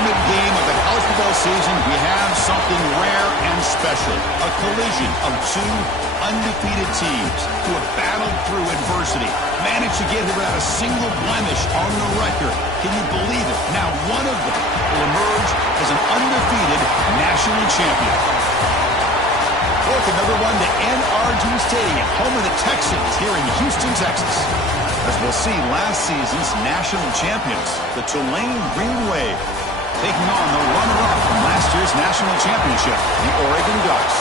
penultimate game of the college football season, we have something rare and special. A collision of two undefeated teams who have battled through adversity, managed to get here without a single blemish on the record. Can you believe it? Now one of them will emerge as an undefeated national champion. Welcome, everyone, to NRG Stadium, home of the Texans here in Houston, Texas. As we'll see, last season's national champions, the Tulane Green Wave, taking on the runner-up from last year's national championship, the Oregon Ducks.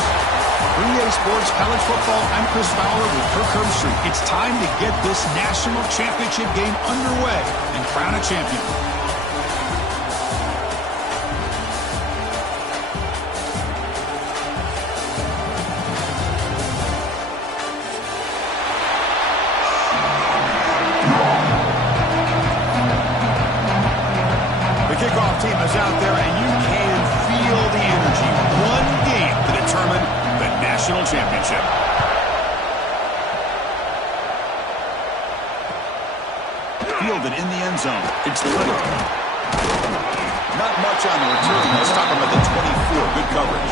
3A Sports College Football, I'm Chris Fowler with Kirk Herbstreit. It's time to get this national championship game underway and crown a champion. Kickoff team is out there, and you can feel the energy. One game to determine the national championship. Fielded in the end zone. It's Little. Not much on the return. Let's stop him at the 24. Good coverage.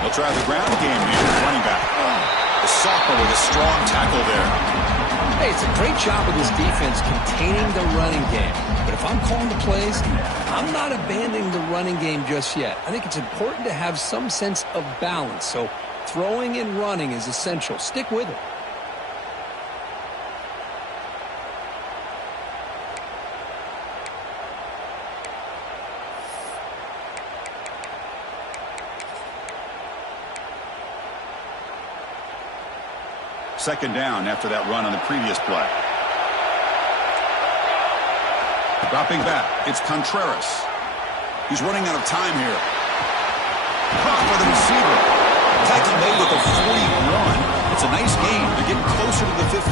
They'll try the ground game here. Running back. The sophomore with a strong tackle there. Hey, it's a great job of this defense containing the running game. But if I'm calling the plays, I'm not abandoning the running game just yet. I think it's important to have some sense of balance. So throwing and running is essential. Stick with it. Second down after that run on the previous play. Dropping back, it's Contreras. He's running out of time here. Caught by the receiver. Tackle made with a 41. It's a nice gain. They're getting closer to the 50.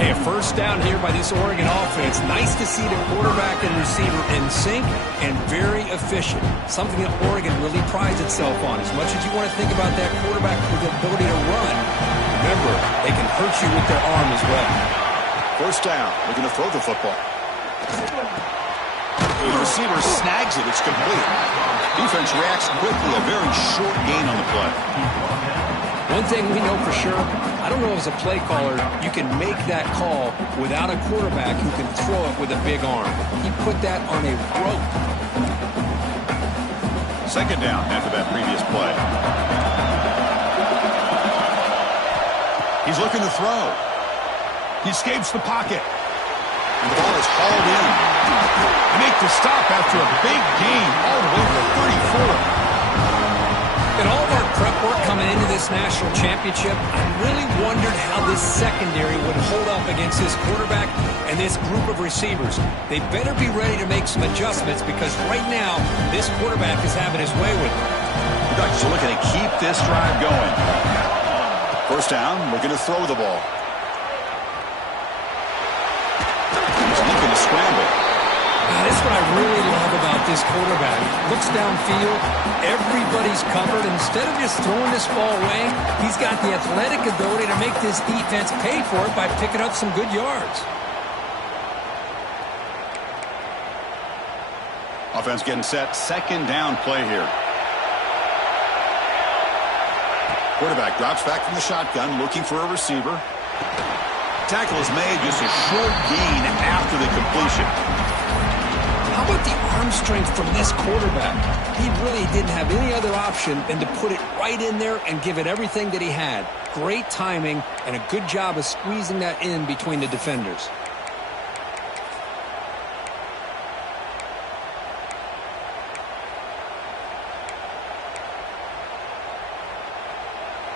Hey, a first down here by this Oregon offense. Nice to see the quarterback and receiver in sync and very efficient. Something that Oregon really prides itself on. As much as you want to think about that quarterback with the ability to run, remember, they can hurt you with their arm as well. First down. Looking to throw the football. The receiver snags it. It's complete. Defense reacts quickly. A very short gain on the play. One thing we know for sure, I don't know as a play caller, you can make that call without a quarterback who can throw it with a big arm. He put that on a rope. Second down after that previous play. He's looking to throw. He escapes the pocket. And the ball is hauled in. They make the stop after a big gain all the way to 34. In all of our prep work coming into this national championship, I really wondered how this secondary would hold up against this quarterback and this group of receivers. They better be ready to make some adjustments because right now, this quarterback is having his way with them. The Ducks are looking to keep this drive going. First down, looking to throw the ball. He's looking to scramble. This is what I really love about this quarterback. Looks downfield, everybody's covered. Instead of just throwing this ball away, he's got the athletic ability to make this defense pay for it by picking up some good yards. Offense getting set. Second down play here. Quarterback drops back from the shotgun, looking for a receiver. Tackle is made, just a short gain after the completion. How about the arm strength from this quarterback? He really didn't have any other option than to put it right in there and give it everything that he had. Great timing and a good job of squeezing that in between the defenders.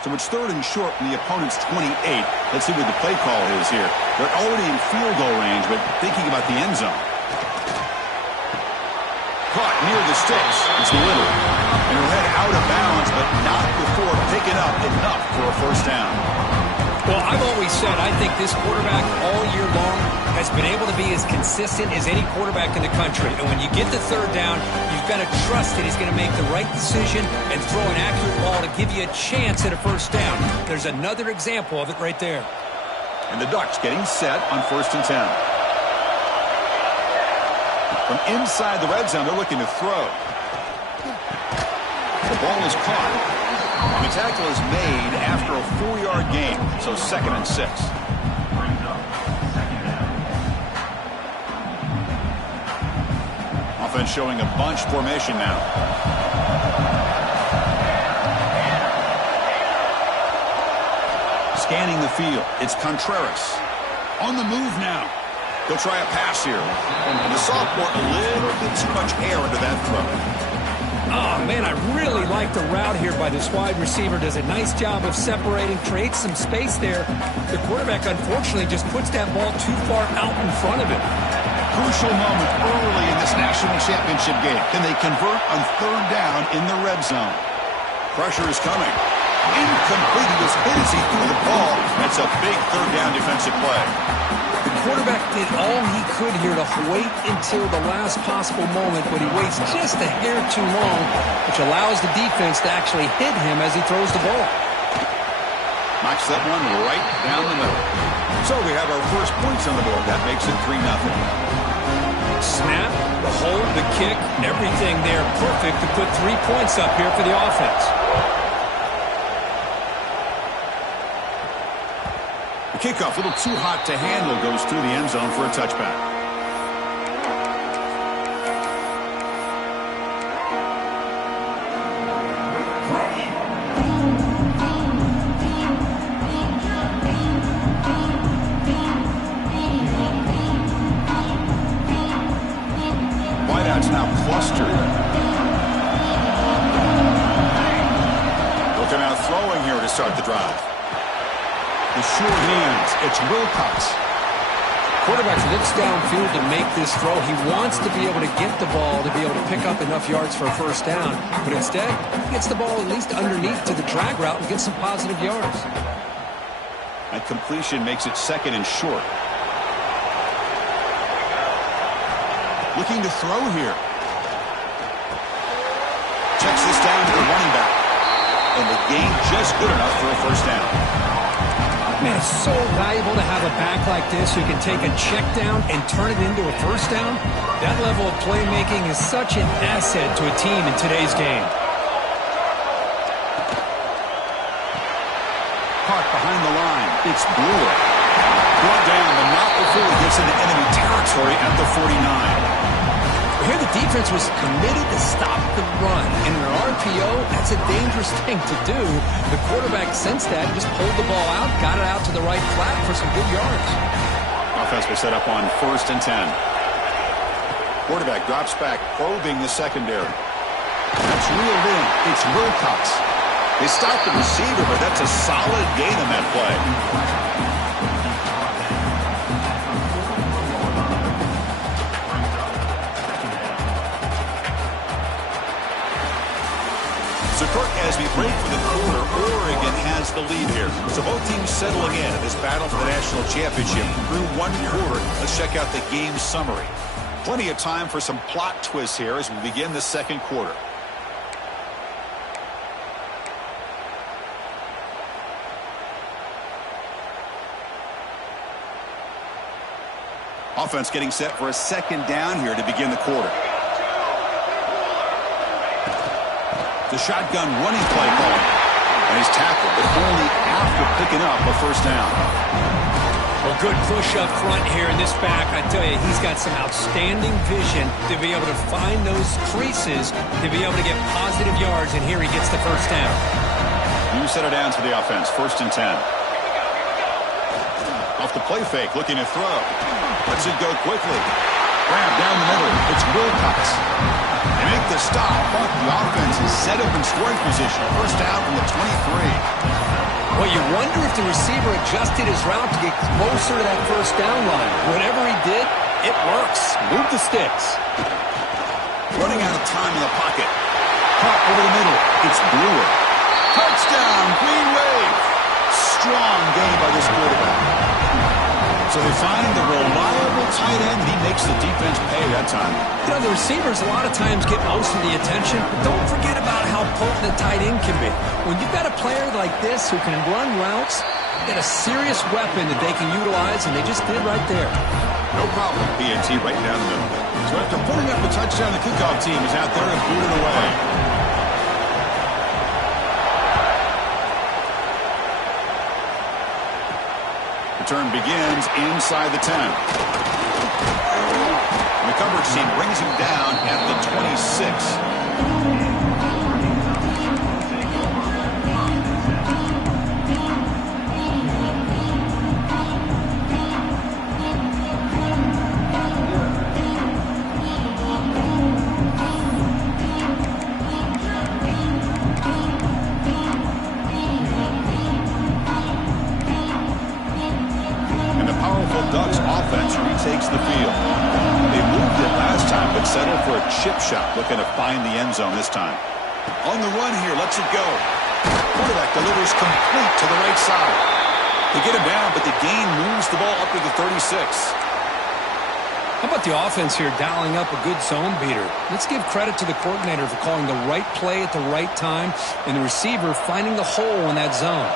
So it's third and short from the opponent's 28. Let's see what the play call is here. They're already in field goal range, but thinking about the end zone. caught near the sticks. It's delivered. And he'll head out of bounds, but not before picking up enough for a first down. Well, I've always said I think this quarterback all year long has been able to be as consistent as any quarterback in the country. And when you get the third down, you've got to trust that he's going to make the right decision and throw an accurate ball to give you a chance at a first down. There's another example of it right there. And the Ducks getting set on 1st and 10. From inside the red zone, they're looking to throw. The ball is caught. The tackle is made after a 4-yard gain, so 2nd and 6. Offense showing a bunch formation now. Scanning the field, it's Contreras. On the move now. He'll try a pass here. And the sophomore, a little bit too much air into that throw. Oh, man, I really like the route here by this wide receiver. Does a nice job of separating, creates some space there. The quarterback, unfortunately, just puts that ball too far out in front of him. Crucial moment early in this national championship game. Can they convert on 3rd down in the red zone? Pressure is coming. Incomplete. He was hit as he threw the ball. That's a big 3rd down defensive play. The quarterback did all he could here to wait until the last possible moment, but he waits just a hair too long, which allows the defense to actually hit him as he throws the ball. Knocks that one right down the middle. So we have our first points on the board. That makes it 3-0. Snap, the hold, the kick, everything there perfect to put 3 points up here for the offense. The kickoff, a little too hot to handle, goes through the end zone for a touchback. Wideouts now clustered. Looking out throwing here to start the drive. The short hands, it's Wilcox. Quarterback looks downfield to make this throw. He wants to be able to get the ball to be able to pick up enough yards for a first down. But instead, he gets the ball at least underneath to the drag route and gets some positive yards. That completion makes it 2nd and short. Looking to throw here. Checks this down to the running back. And the gain just good enough for a first down. Man, it's so valuable to have a back like this who can take a check down and turn it into a first down. That level of playmaking is such an asset to a team in today's game. Caught behind the line. It's Brewer. Brought down, but not before he gets into enemy territory at the 49. Here the defense was committed to stop the run. And in an RPO, that's a dangerous thing to do. The quarterback sensed that, just pulled the ball out, got it out to the right flat for some good yards. Offense will set up on 1st and 10. Quarterback drops back, probing the secondary. That's reeled in. It's Wilcox. They stopped the receiver, but that's a solid gain on that play. So, Kirk, as we break for the quarter, Oregon has the lead here. So both teams settling in this battle for the national championship through 1 quarter. Let's check out the game summary. Plenty of time for some plot twists here as we begin the 2nd quarter. Offense getting set for a 2nd down here to begin the quarter. The shotgun running play call. And he's tackled, but only after picking up a first down. Well, good push up front here in this back. I tell you, he's got some outstanding vision to be able to find those creases, to be able to get positive yards, and here he gets the first down. New set of downs for the offense, 1st and 10. Off the play fake, looking to throw. Lets it go quickly. Grab down the middle. It's Wilcox. They make the stop, but the offense is set up in scoring position. First down from the 23. Well, you wonder if the receiver adjusted his route to get closer to that first down line. Whatever he did, it works. Move the sticks. Running out of time in the pocket. Caught over the middle. It's Brewer. Touchdown, Green Wave. Strong game by this quarterback. So they find the reliable tight end, and he makes the defense pay that time. You know, the receivers a lot of times get most of the attention, but don't forget about how potent a tight end can be. When you've got a player like this who can run routes, get a serious weapon that they can utilize, and they just did right there. No problem. PNT right down the middle. So after putting up a touchdown, the kickoff team is out there and booted away. Return begins inside the 10. And the coverage team brings him down at the 26. Ducks offense retakes the field. They moved it last time, but settled for a chip shot, looking to find the end zone this time. On the run here, lets it go. Quarterback delivers complete to the right side. They get him down, but the gain moves the ball up to the 36. How about the offense here dialing up a good zone beater? Let's give credit to the coordinator for calling the right play at the right time, and the receiver finding the hole in that zone.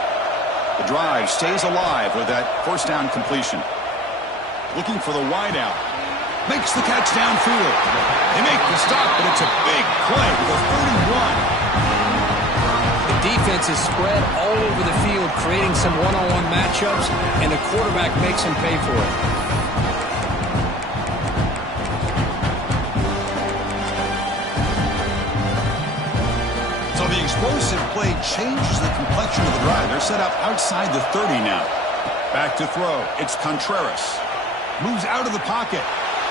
The drive stays alive with that first down completion. Looking for the wideout. Makes the catch downfield. They make the stop, but it's a big play for 31. The defense is spread all over the field, creating some one-on-one matchups, and the quarterback makes him pay for it. So the explosive play changes the complexion of the drive. They're set up outside the 30 now. Back to throw. It's Contreras. Moves out of the pocket.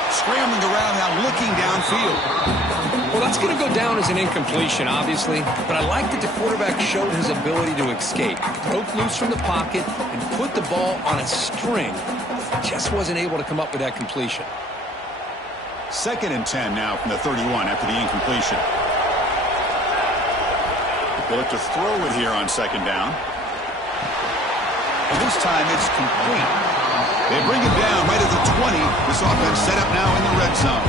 Scrambling around now, looking downfield. Well, that's going to go down as an incompletion, obviously. But I like that the quarterback showed his ability to escape. Broke loose from the pocket and put the ball on a string. Just wasn't able to come up with that completion. 2nd and 10 now from the 31 after the incompletion. They'll look to throw it here on 2nd down. And this time it's complete. They bring it down right at the 20. This offense set up now in the red zone.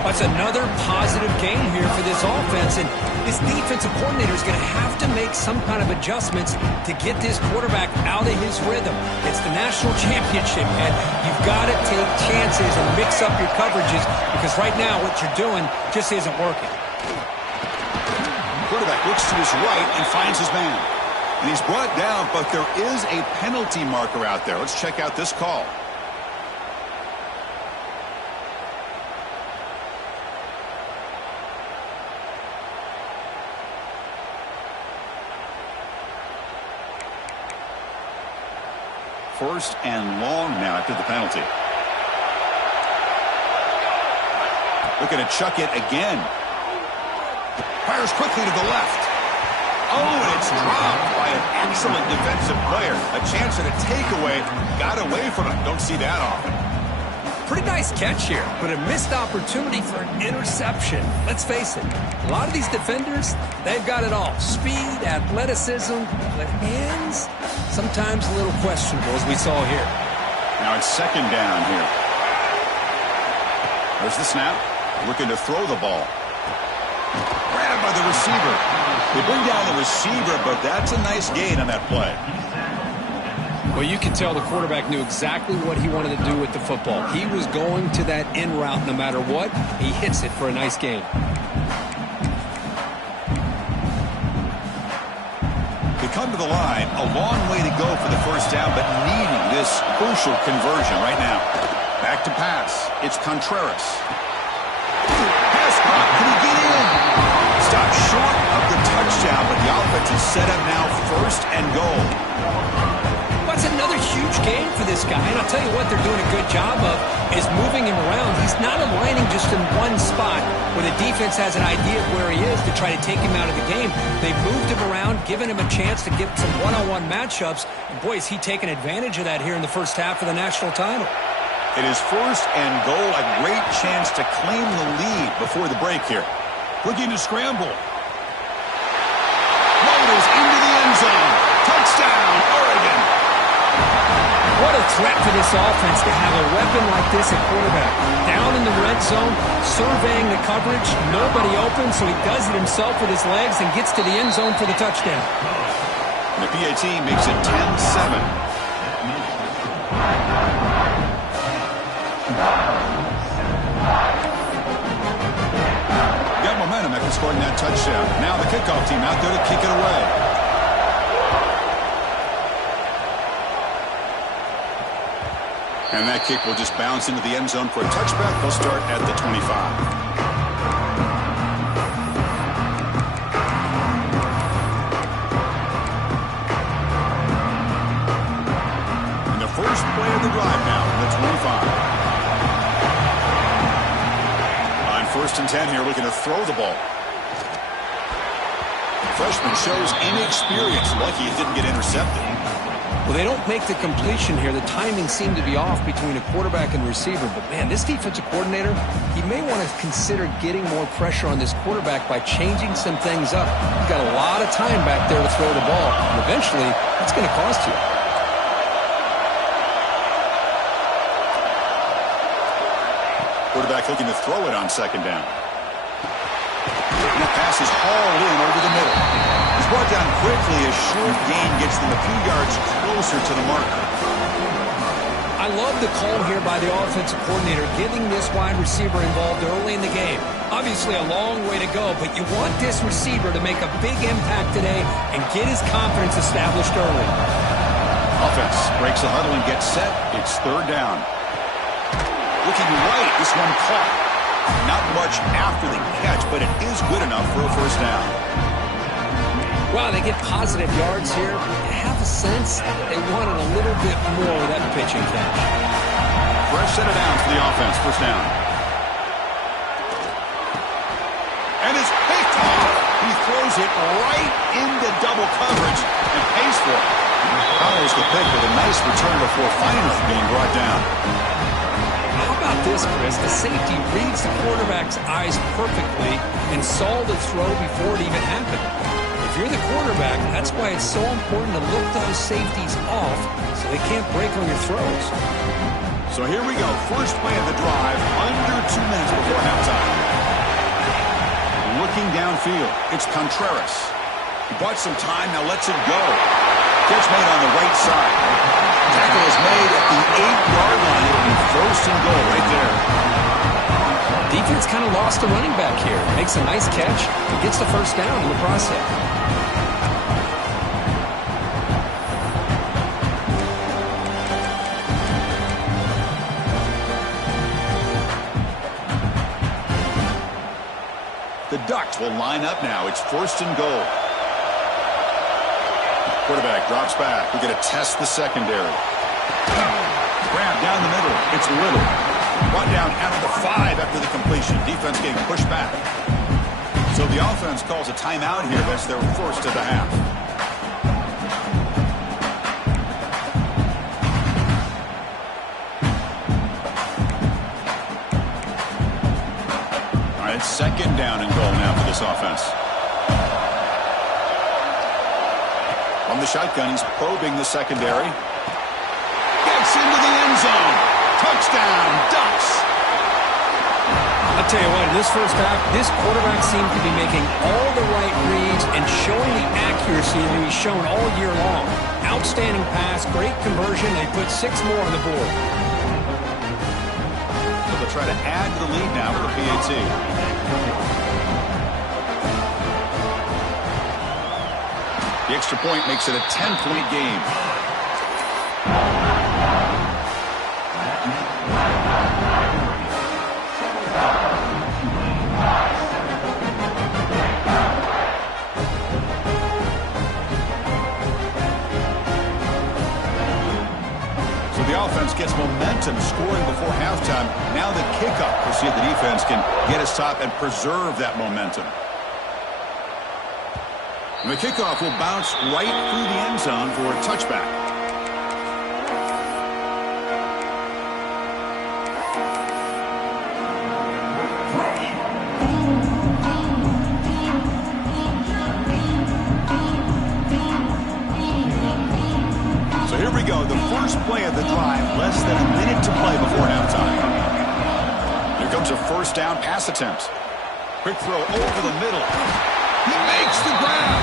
That's another positive game here for this offense, and this defensive coordinator is going to have to make some kind of adjustments to get this quarterback out of his rhythm. It's the national championship, and you've got to take chances and mix up your coverages, because right now what you're doing just isn't working. Quarterback looks to his right and finds his man. And he's brought down, but there is a penalty marker out there. Let's check out this call. First and long now after the penalty. Looking to chuck it again. Fires quickly to the left. Oh, and it's dropped by an excellent defensive player. A chance at a takeaway. Got away from it. Don't see that often. Pretty nice catch here, but a missed opportunity for an interception. Let's face it, a lot of these defenders, they've got it all. Speed, athleticism, but hands, sometimes a little questionable, as we saw here. Now it's 2nd down here. There's the snap. Looking to throw the ball. Grabbed by the receiver. They bring down the receiver, but that's a nice gain on that play. Well, you can tell the quarterback knew exactly what he wanted to do with the football. He was going to that in route no matter what. He hits it for a nice gain. They come to the line. A long way to go for the first down, but needing this crucial conversion right now. Back to pass. It's Contreras. Pass caught. Can he get in? Stopped short of the touchdown, but the offense is set up now 1st and goal. That's another huge game for this guy, and I'll tell you what they're doing a good job of is moving him around. He's not aligning just in one spot where the defense has an idea of where he is to try to take him out of the game. They've moved him around, given him a chance to get some 1-on-1 matchups. And boy, is he taking advantage of that here in the first half of the national title. It is first and goal, a great chance to claim the lead before the break here. Looking to scramble. Motors into the end zone. Touchdown, Oregon. What a threat for this offense to have a weapon like this at quarterback. Down in the red zone, surveying the coverage, nobody open, so he does it himself with his legs and gets to the end zone for the touchdown. The PAT makes it 10-7. Got momentum after scoring that touchdown. Now the kickoff team out there to kick it away. And that kick will just bounce into the end zone for a touchback. They'll start at the 25. First play of the drive now from the 25. On 1st and 10 here, looking to throw the ball. The freshman shows inexperience. Lucky it didn't get intercepted. Well, they don't make the completion here. The timing seemed to be off between a quarterback and receiver. But, man, this defensive coordinator, he may want to consider getting more pressure on this quarterback by changing some things up. You've got a lot of time back there to throw the ball. And eventually, it's going to cost you. Quarterback looking to throw it on 2nd down. And that pass is hauled in over the middle. He's brought down quickly. A short gain gets them a few yards closer to the marker. I love the call here by the offensive coordinator, getting this wide receiver involved early in the game. Obviously a long way to go, but you want this receiver to make a big impact today and get his confidence established early. Offense breaks a huddle and gets set. It's 3rd down. Looking right, this one caught. Not much after the catch, but it is good enough for a 1st down. Wow, they get positive yards here. I have a sense they wanted a little bit more of that pitch and catch. Fresh set of downs for the offense, 1st down. And it's picked off. He throws it right into double coverage and pays for it. Powers the pick with a nice return before finally being brought down. How about this, Chris? The safety reads the quarterback's eyes perfectly and saw the throw before it even happened. If you're the quarterback, that's why it's so important to look those safeties off so they can't break on your throws. So here we go. First play of the drive, under 2 minutes before halftime. Looking downfield, it's Contreras. He bought some time, now lets it go. Catch made on the right side. Tackle is made at the 8-yard line. It'll be 1st and goal right there. Defense kind of lost the running back here. Makes a nice catch and gets the 1st down in the process. The Ducks will line up now. It's 1st and goal. Quarterback drops back. We're going to test the secondary. Grab down the middle. It's Little. Brought down out of the 5 after the completion. Defense getting pushed back. So the offense calls a timeout here. That's their 1st of the half. All right, 2nd down and goal now for this offense. On the shotgun, he's probing the secondary. Gets into the end zone. Touchdown, Ducks. I'll tell you what, in this 1st half, this quarterback seemed to be making all the right reads and showing the accuracy that he's shown all year long. Outstanding pass, great conversion. They put 6 more on the board. So they'll try to add to the lead now with the PAT. The extra point makes it a 10-point game. So the offense gets momentum scoring before halftime. Now the kickoff. We'll see if the defense can get a stop and preserve that momentum. And the kickoff will bounce right through the end zone for a touchback. first down pass attempt. Quick throw over the middle. He makes the grab.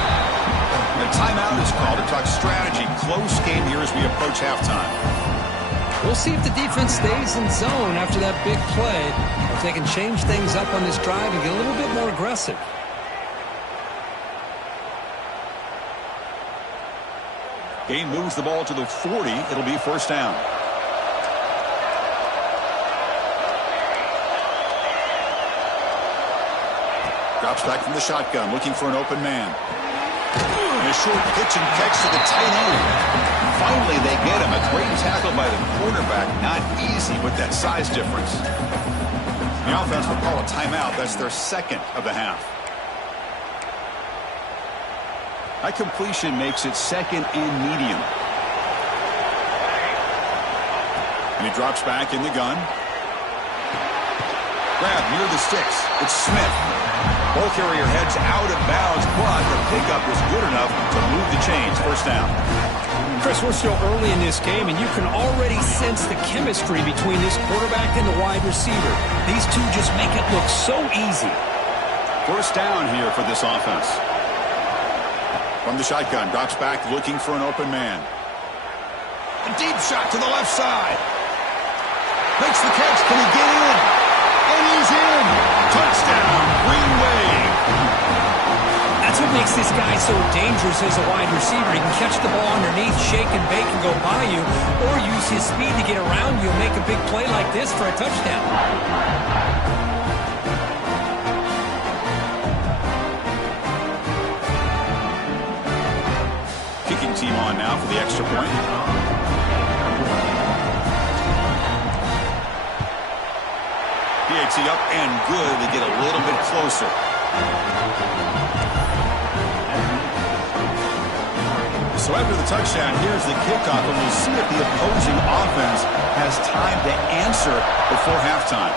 The timeout is called to talk strategy. Close game here as we approach halftime. We'll see if the defense stays in zone after that big play, or if they can change things up on this drive and get a little bit more aggressive. Game moves the ball to the 40. It'll be first down. Drops back from the shotgun, looking for an open man. And a short pitch and catch to the tight end. Finally, they get him. A great tackle by the quarterback. Not easy with that size difference. The offense will call a timeout. That's their second of the half. That completion makes it second and medium. And he drops back in the gun. Grab near the sticks. It's Smith. Ball carrier heads out of bounds, but the pickup is good enough to move the chains. First down. Chris, we're still early in this game, and you can already sense the chemistry between this quarterback and the wide receiver. These two just make it look so easy. First down here for this offense. From the shotgun, drops back looking for an open man. A deep shot to the left side. Makes the catch. Can he get in? And he's in. Touchdown, Green Wave. That's what makes this guy so dangerous as a wide receiver. He can catch the ball underneath, shake and bake and go by you, or use his speed to get around you and make a big play like this for a touchdown. Kicking team on now for the extra point. PAT up and good. They get a little bit closer. So after the touchdown, here's the kickoff, and we'll see if the opposing offense has time to answer before halftime.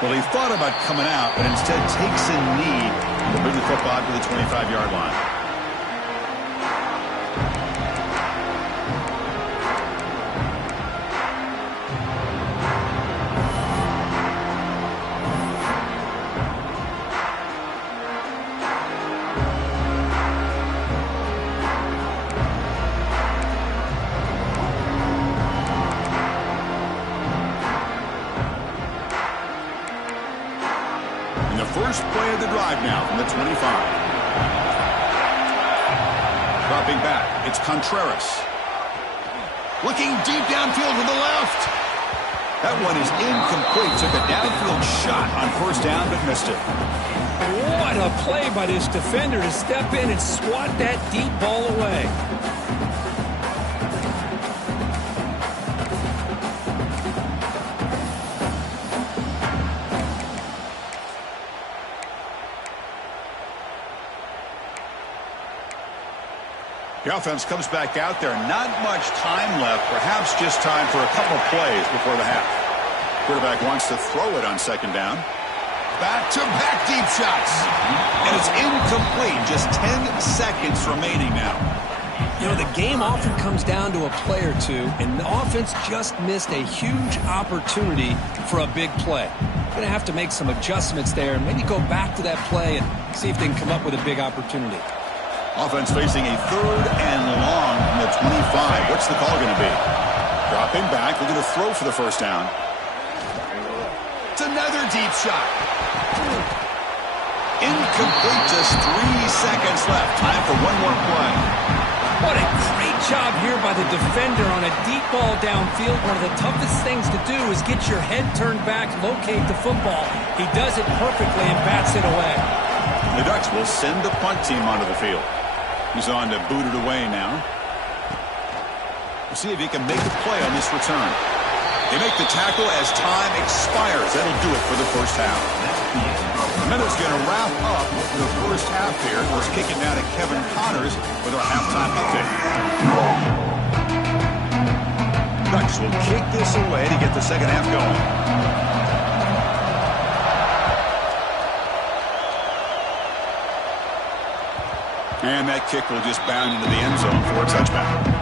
Well, he thought about coming out, but instead takes a knee to bring the football to the 25-yard line. First play of the drive now from the 25. Dropping back, it's Contreras. Looking deep downfield to the left. That one is incomplete. Took a downfield shot on first down, but missed it. What a play by this defender to step in and swat that deep ball away. The offense comes back out there. Not much time left. Perhaps just time for a couple plays before the half. Quarterback wants to throw it on second down. Back-to-back deep shots. And it's incomplete. Just 10 seconds remaining now. You know, the game often comes down to a play or two, and the offense just missed a huge opportunity for a big play. Going to have to make some adjustments there and maybe go back to that play and see if they can come up with a big opportunity. Offense facing a third and long from the 25. What's the call going to be? Dropping back, looking to throw for the first down. It's another deep shot. Incomplete, just 3 seconds left. Time for one more play. What a great job here by the defender on a deep ball downfield. One of the toughest things to do is get your head turned back, locate the football. He does it perfectly and bats it away. The Ducks will send the punt team onto the field. He's on to boot it away now. We'll see if he can make a play on this return. They make the tackle as time expires. That'll do it for the first half. The Minutes going to wrap up the first half here. We're kicking down to Kevin Connors with our halftime update. Ducks will kick this away to get the second half going. And that kick will just bound into the end zone for a touchback.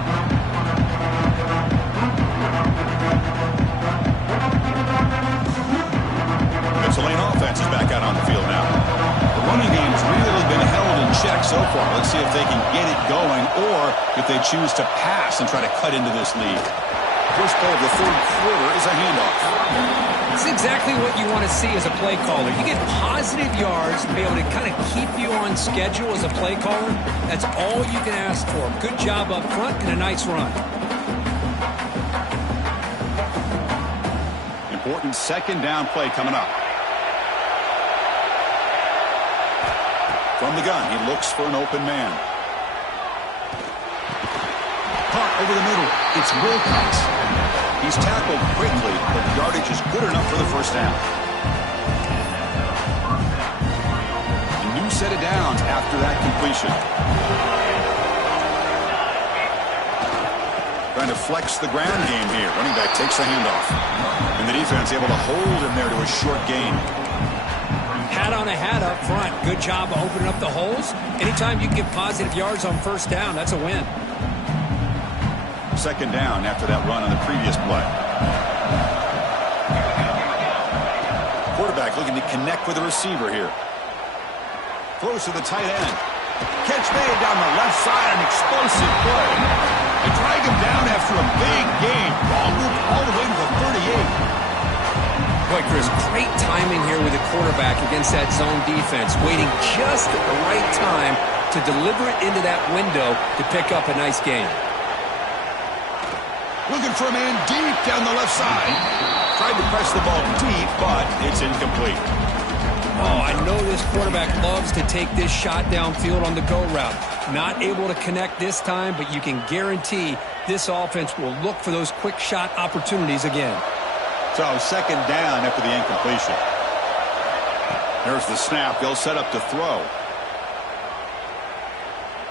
so far. Let's see if they can get it going or if they choose to pass and try to cut into this lead. First play of the third quarter is a handoff. It's exactly what you want to see as a play caller. You get positive yards to be able to kind of keep you on schedule as a play caller. That's all you can ask for. Good job up front and a nice run. Important second down play coming up. From the gun, he looks for an open man. Caught over the middle. It's Wilcox. He's tackled quickly, but the yardage is good enough for the first down. A new set of downs after that completion. Trying to flex the ground game here. Running back takes the handoff. And the defense able to hold him there to a short gain. Hat on a hat up front. Good job of opening up the holes. Anytime you can get positive yards on first down, that's a win. Second down after that run on the previous play. Quarterback looking to connect with the receiver here. Throws to the tight end. Catch made down the left side, an explosive play. They drag him down after a big gain. Ball moved all the way to the 38. Boy, Chris, great timing here with the quarterback against that zone defense. Waiting just at the right time to deliver it into that window to pick up a nice gain. Looking for a man deep down the left side. Tried to press the ball deep, but it's incomplete. Oh, I know this quarterback loves to take this shot downfield on the go route. Not able to connect this time, but you can guarantee this offense will look for those quick shot opportunities again. So second down after the incompletion. There's the snap. They'll set up to throw.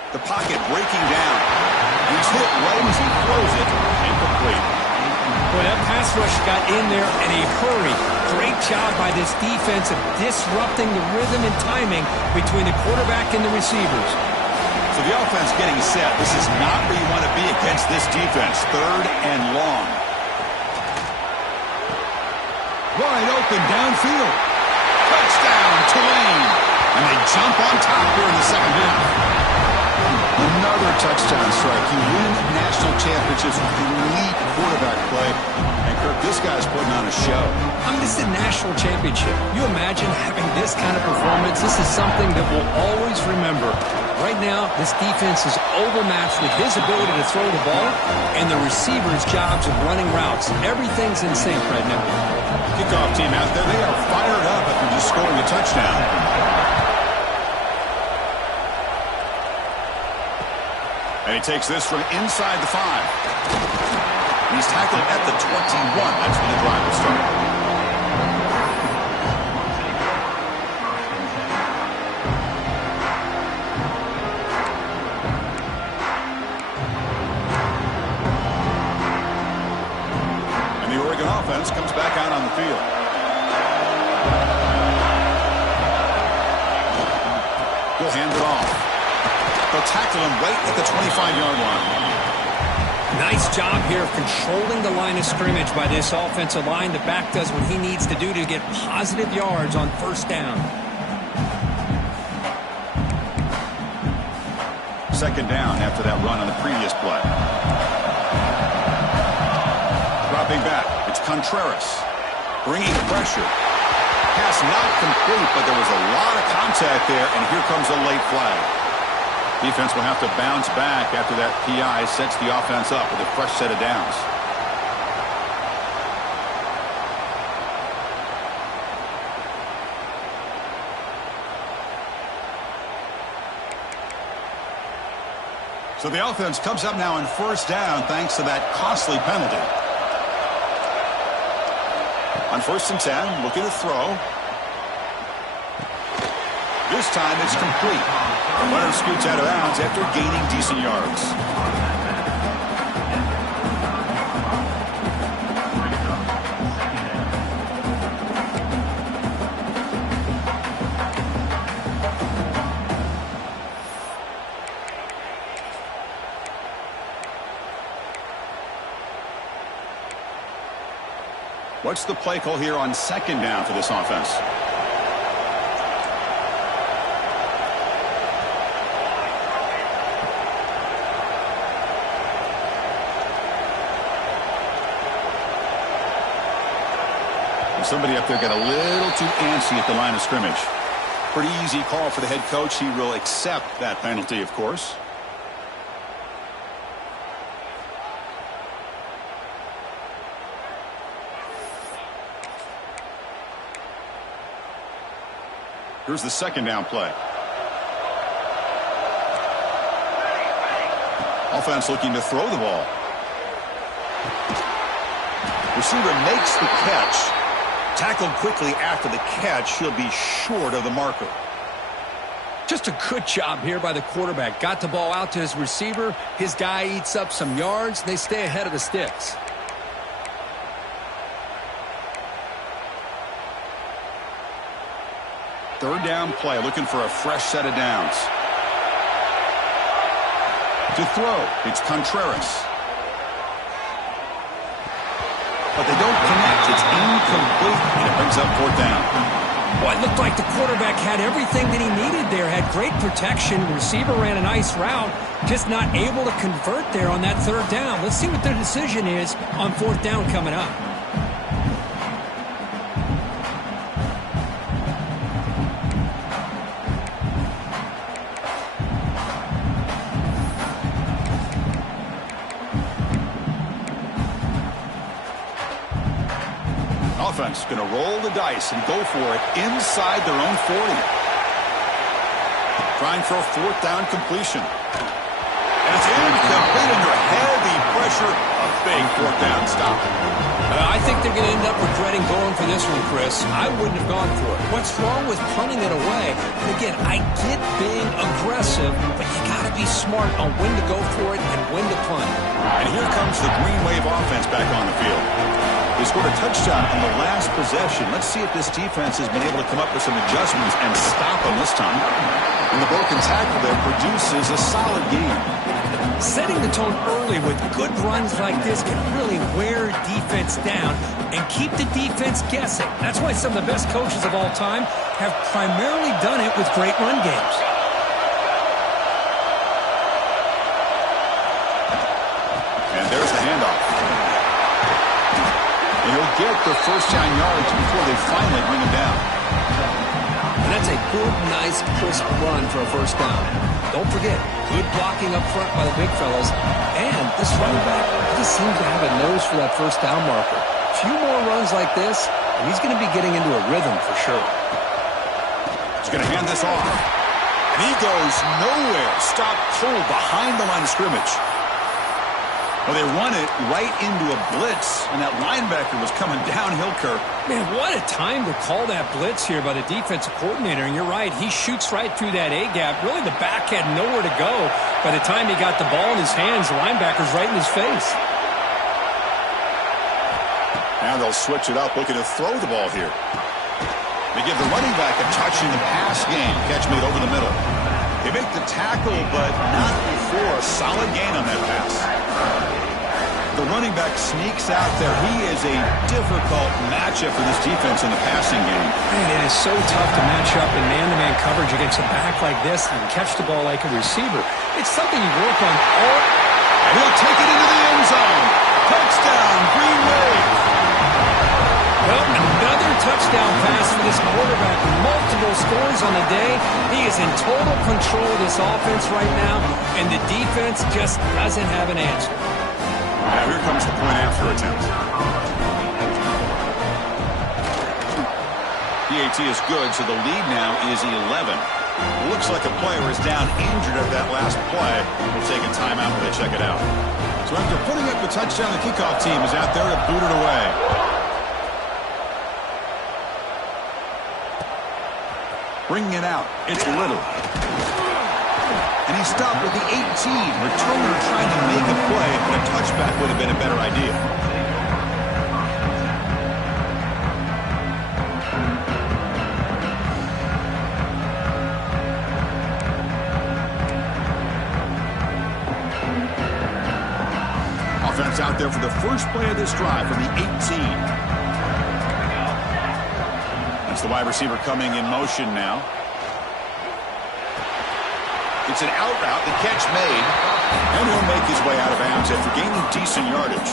The pocket breaking down. He's hit right as he throws it. Incomplete. Boy, that pass rush got in there in a hurry. Great job by this defense of disrupting the rhythm and timing between the quarterback and the receivers. So the offense getting set. This is not where you want to be against this defense. Third and long. Wide open downfield. Touchdown, Tulane. And they jump on top here in the second half. Another touchdown strike. You win national championships with elite quarterback play. And Kirk, this guy's putting on a show. I mean, this is a national championship. You imagine having this kind of performance? This is something that we'll always remember. Right now, this defense is overmatched with his ability to throw the ball and the receivers' jobs of running routes. Everything's in sync right now. Kickoff team out there, they are fired up after just scoring a touchdown. And he takes this from inside the 5. He's tackled at the 21. That's when the drive will start. And the Oregon offense comes back out on the field. He'll hand it off. They'll tackle him right at the 25-yard line. Nice job here of controlling the line of scrimmage by this offensive line. The back does what he needs to do to get positive yards on first down. Second down after that run on the previous play. Dropping back, it's Contreras. Bringing pressure. Pass not complete, but there was a lot of contact there, and here comes a late flag. Defense will have to bounce back after that PI sets the offense up with a fresh set of downs. So the offense comes up now on first down thanks to that costly penalty. On 1st and 10, looking to throw. This time it's complete. Runner scoots out of bounds after gaining decent yards. What's the play call here on second down for this offense? Somebody up there got a little too antsy at the line of scrimmage. Pretty easy call for the head coach. He will accept that penalty, of course. Here's the second down play. Offense looking to throw the ball. Receiver makes the catch. Tackled quickly after the catch. He'll be short of the marker. Just a good job here by the quarterback. Got the ball out to his receiver. His guy eats up some yards. They stay ahead of the sticks. Third down play, looking for a fresh set of downs. To throw, it's Contreras. But they don't connect. It's incomplete, and it brings up fourth down. Well, it looked like the quarterback had everything that he needed there. Had great protection. Receiver ran a nice route. Just not able to convert there on that third down. Let's see what their decision is on fourth down coming up. Offense going to roll the dice and go for it inside their own 40. Trying for a fourth down completion. And it's incomplete under heavy pressure. A big fourth down stop. I think they're going to end up regretting going for this one, Chris. I wouldn't have gone for it. What's wrong with punting it away? And again, I get being aggressive, but you got to be smart on when to go for it and when to punt. And here comes the Green Wave offense back on the field. They scored a touchdown on the last possession. Let's see if this defense has been able to come up with some adjustments and stop them this time. And the broken tackle there produces a solid game. Setting the tone early with good runs like this can really wear defense down and keep the defense guessing. That's why some of the best coaches of all time have primarily done it with great run games. And there's the handoff. And he'll get the first down yards before they finally bring him down. And that's a good, nice, crisp run for a first down. Don't forget, good blocking up front by the big fellas. And this running back just seems to have a nose for that first down marker. A few more runs like this, and he's going to be getting into a rhythm for sure. He's going to hand this off. And he goes nowhere. Stop cold behind the line of scrimmage. Well, they run it right into a blitz, and that linebacker was coming downhill, Kirk. Man, what a time to call that blitz here by the defensive coordinator. And you're right, he shoots right through that A-gap. Really, the back had nowhere to go. By the time he got the ball in his hands, the linebacker's right in his face. Now they'll switch it up, looking to throw the ball here. They give the running back a touch in the pass game. Catch made over the middle. They make the tackle, but not before a solid gain on that pass. The running back sneaks out there. He is a difficult matchup for this defense in the passing game. Man, it is so tough to match up in man-to-man coverage against a back like this and catch the ball like a receiver. It's something you work on all. And he'll take it into the end zone. Touchdown, Green Wave. Well, another touchdown pass for this quarterback. Multiple scores on the day. He is in total control of this offense right now, and the defense just doesn't have an answer. Now here comes the point after attempt. PAT is good, so the lead now is 11. Looks like a player is down injured at that last play. We'll take a timeout when they check it out. So after putting up the touchdown, the kickoff team is out there to boot it away. Bringing it out, it's Little. And he stopped with the 18. Returner trying to make a play, but a touchback would have been a better idea. Offense out there for the first play of this drive from the 18. That's the wide receiver coming in motion now. It's an out route, the catch made, and he'll make his way out of bounds after gaining decent yardage.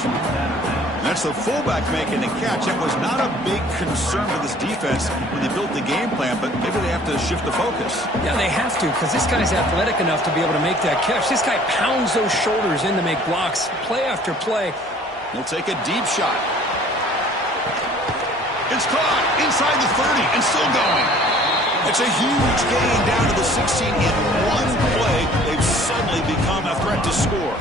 That's the fullback making the catch. That was not a big concern for this defense when they built the game plan, but maybe they have to shift the focus. Yeah, they have to, because this guy's athletic enough to be able to make that catch. This guy pounds those shoulders in to make blocks play after play. He'll take a deep shot. It's caught inside the 30 and still going. It's a huge gain down to the 16 in one play. They've suddenly become a threat to score.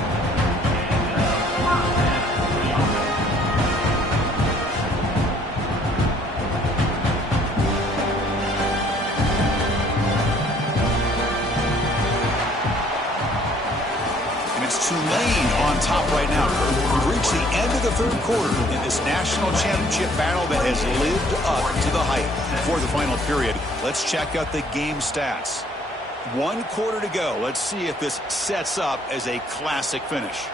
Tulane on top right now. We've reached the end of the third quarter in this national championship battle that has lived up to the hype. For the final period, let's check out the game stats. 1 quarter to go. Let's see if this sets up as a classic finish.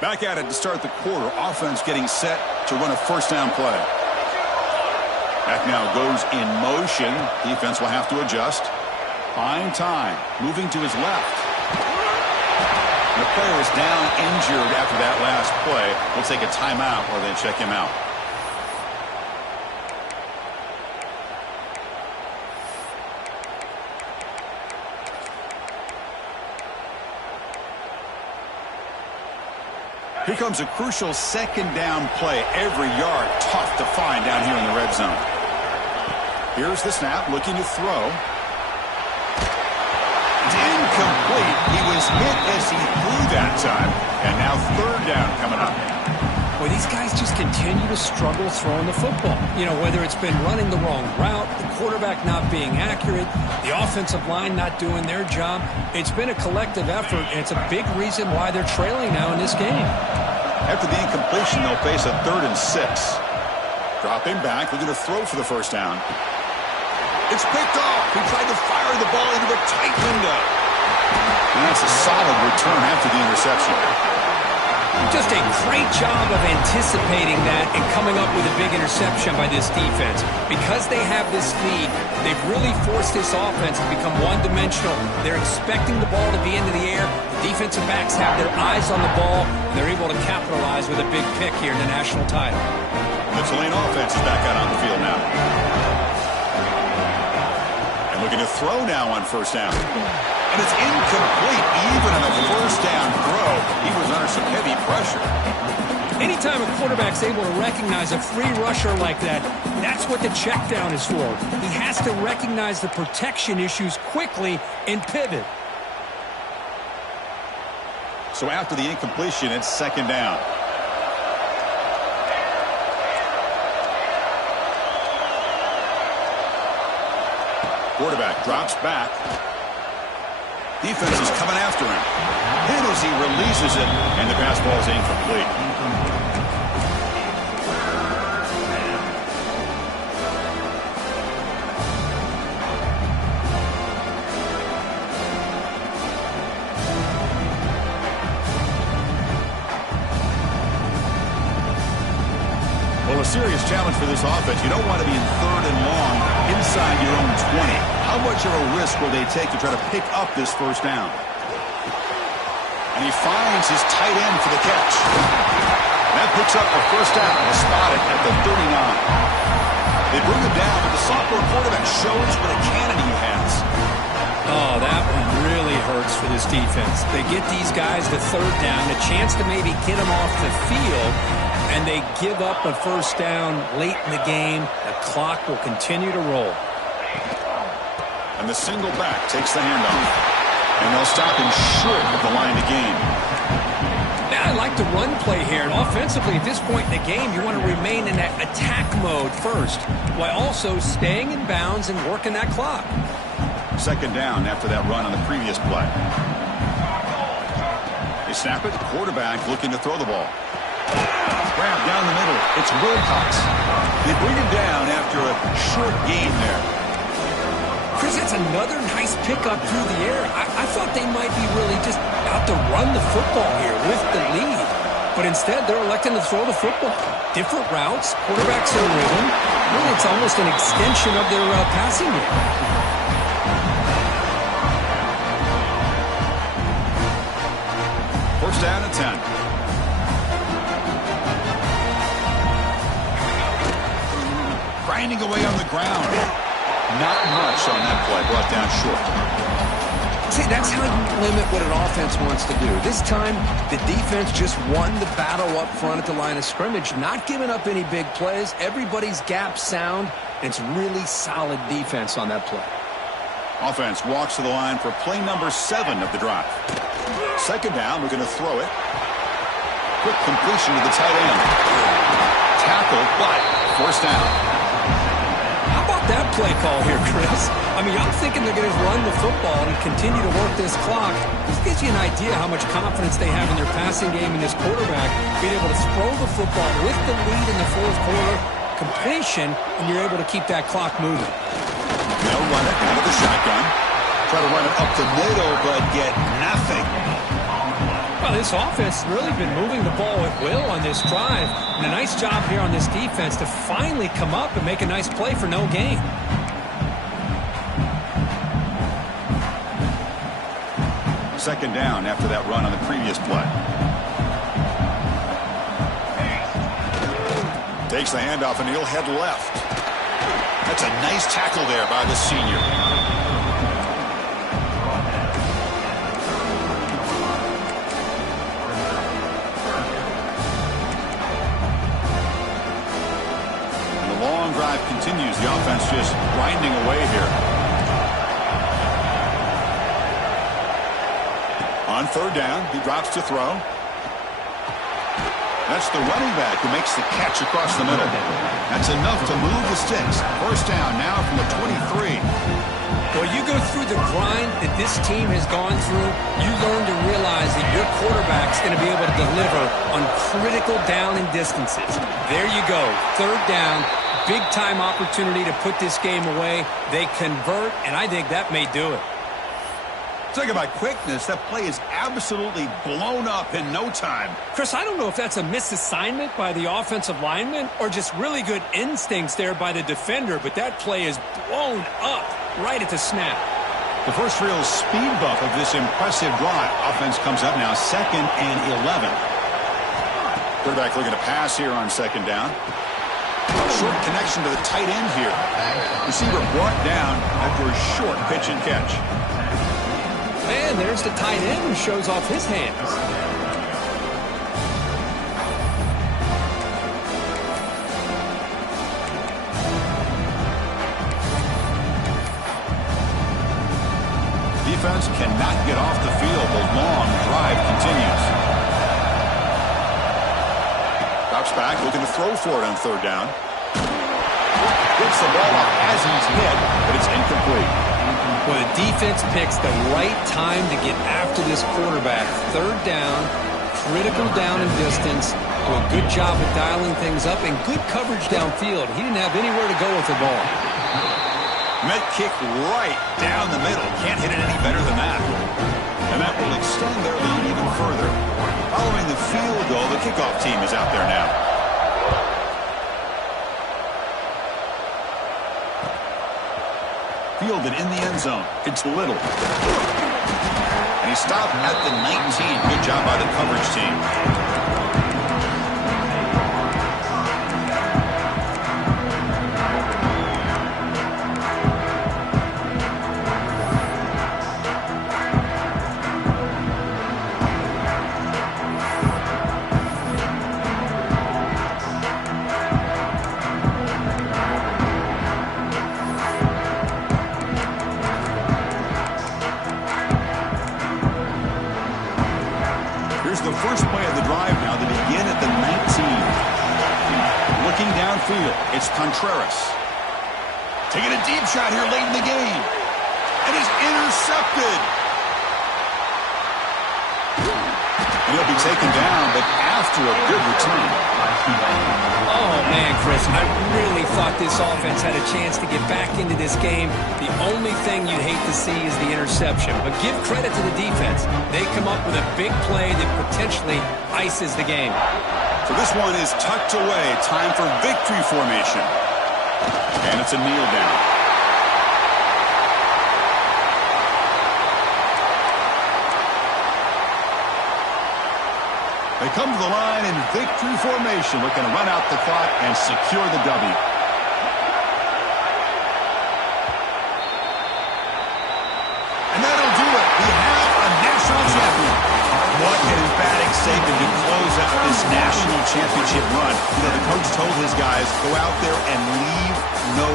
Back at it to start the quarter. Offense getting set to run a first down play. Back now goes in motion. Defense will have to adjust. Fine time. Moving to his left. The player is down injured after that last play. We'll take a timeout or then check him out. Here comes a crucial second down play. Every yard tough to find down here in the red zone. Here's the snap, looking to throw. It's incomplete. He was hit as he threw that time. And now third down coming up. Boy, these guys just continue to struggle throwing the football. You know, whether it's been running the wrong route, the quarterback not being accurate, the offensive line not doing their job. It's been a collective effort, and it's a big reason why they're trailing now in this game. After the incompletion, they'll face a 3rd and 6. Dropping back, looking to throw for the first down. It's picked off. He tried to fire the ball into a tight window. And that's a solid return after the interception. Just a great job of anticipating that and coming up with a big interception by this defense. Because they have this lead, they've really forced this offense to become one-dimensional. They're expecting the ball to be into the air. The defensive backs have their eyes on the ball, and they're able to capitalize with a big pick here in the national title. The Tulane offense is back out on the field now. And looking to throw now on first down. And it's incomplete, even on a first down throw. He was under some heavy pressure. Anytime a quarterback's able to recognize a free rusher like that, that's what the check down is for. He has to recognize the protection issues quickly and pivot. So after the incompletion, it's second down. Quarterback drops back. Defense is coming after him. Hit as he releases it, and the pass ball is incomplete. Well, a serious challenge for this offense. You don't want to be in 3rd and long inside your own 20. How much of a risk will they take to try to pick up this first down? And he finds his tight end for the catch. That picks up the first down. He'll spot it at the 39. They bring him down, but the sophomore quarterback shows what a cannon he has. Oh, that one really hurts for this defense. They get these guys to 3rd down, a chance to maybe get them off the field, and they give up a first down late in the game. The clock will continue to roll. And the single back takes the handoff. And they'll stop him short of the line to gain. Now I like the run play here. And offensively, at this point in the game, you want to remain in that attack mode first, while also staying in bounds and working that clock. Second down after that run on the previous play. They snap it. Quarterback looking to throw the ball. Grab down the middle. It's Wilcox. They bring him down after a short gain there. Chris, that's another nice pickup through the air. I thought they might be really just out to run the football here with the lead. But instead, they're electing to throw the football. Different routes, quarterbacks in rhythm. Really, it's almost an extension of their passing game. First down and 10. Grinding away on the ground. Not much on that play. Brought down short. See, that's how you limit what an offense wants to do. This time, the defense just won the battle up front at the line of scrimmage, not giving up any big plays. Everybody's gap sound, and it's really solid defense on that play. Offense walks to the line for play number 7 of the drive. Second down, we're going to throw it. Quick completion to the tight end. Tackle, but first down. How about that play call here, Chris? I mean, I'm thinking they're going to run the football and continue to work this clock. This gives you an idea how much confidence they have in their passing game and this quarterback being able to throw the football with the lead in the fourth quarter, completion, and you're able to keep that clock moving. They'll run it out of the shotgun. Try to run it up the middle, but get nothing. Well, this offense has really been moving the ball at will on this drive. And a nice job here on this defense to finally come up and make a nice play for no gain. Second down after that run on the previous play. Takes the handoff and he'll head left. That's a nice tackle there by the senior. Drive continues. The offense just grinding away here. On third down, he drops to throw. That's the running back who makes the catch across the middle. That's enough to move the sticks. First down now from the 23. Well, you go through the grind that this team has gone through, you learn to realize that your quarterback's going to be able to deliver on critical down and distances. There you go. Third down. Big-time opportunity to put this game away. They convert, and I think that may do it. Talk about quickness. That play is absolutely blown up in no time. Chris, I don't know if that's a misassignment by the offensive lineman or just really good instincts there by the defender, but that play is blown up right at the snap. The first real speed bump of this impressive drive. Offense comes up now, 2nd and 11. Quarterback looking to pass here on second down. Short connection to the tight end here. Receiver brought down after a short pitch and catch. Man, there's the tight end who shows off his hands. Defense cannot get off the field. The long drive continues. Drops back, looking to throw for it on third down. Gets the ball off as he's hit, but it's incomplete. Well, the defense picks the right time to get after this quarterback. Third down, critical down and distance. Do a good job of dialing things up and good coverage downfield. He didn't have anywhere to go with the ball. Met kick right down the middle. Can't hit it any better than that. And that will extend their lead even further. Following the field goal, the kickoff team is out there now. Fielded in the end zone. It's Little. And he stopped at the 19. Good job by the coverage team. The first play of the drive now to begin at the 19. Looking downfield, it's Contreras. Taking a deep shot here late in the game. And is intercepted. And he'll be taken down, but after a good return. Oh, man, Chris, I really thought this offense had a chance to get back into this game. The only thing you'd hate to see is the interception. But give credit to the defense. They come up with a big play that potentially ices the game. So this one is tucked away. Time for victory formation. And it's a kneel down. They come to the line in victory formation, looking to run out the clock and secure the W. And that'll do it. We have a national champion. What an emphatic statement to close out this national championship run. You know, the coach told his guys, go out there and leave no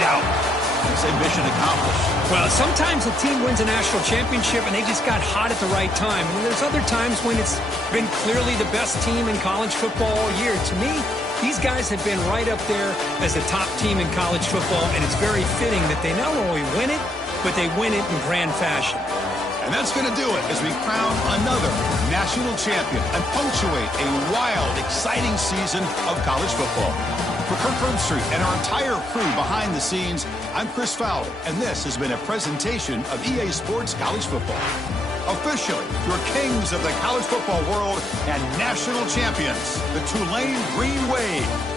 doubt. I say mission accomplished. Well, sometimes a team wins a national championship and they just got hot at the right time. And there's other times when it's been clearly the best team in college football all year. To me, these guys have been right up there as the top team in college football, and it's very fitting that they not only win it, but they win it in grand fashion. And that's going to do it as we crown another national champion and punctuate a wild, exciting season of college football. For Kirk Herbstreit and our entire crew behind the scenes, I'm Chris Fowler, and this has been a presentation of EA Sports College Football. Officially, your kings of the college football world and national champions, the Tulane Green Wave.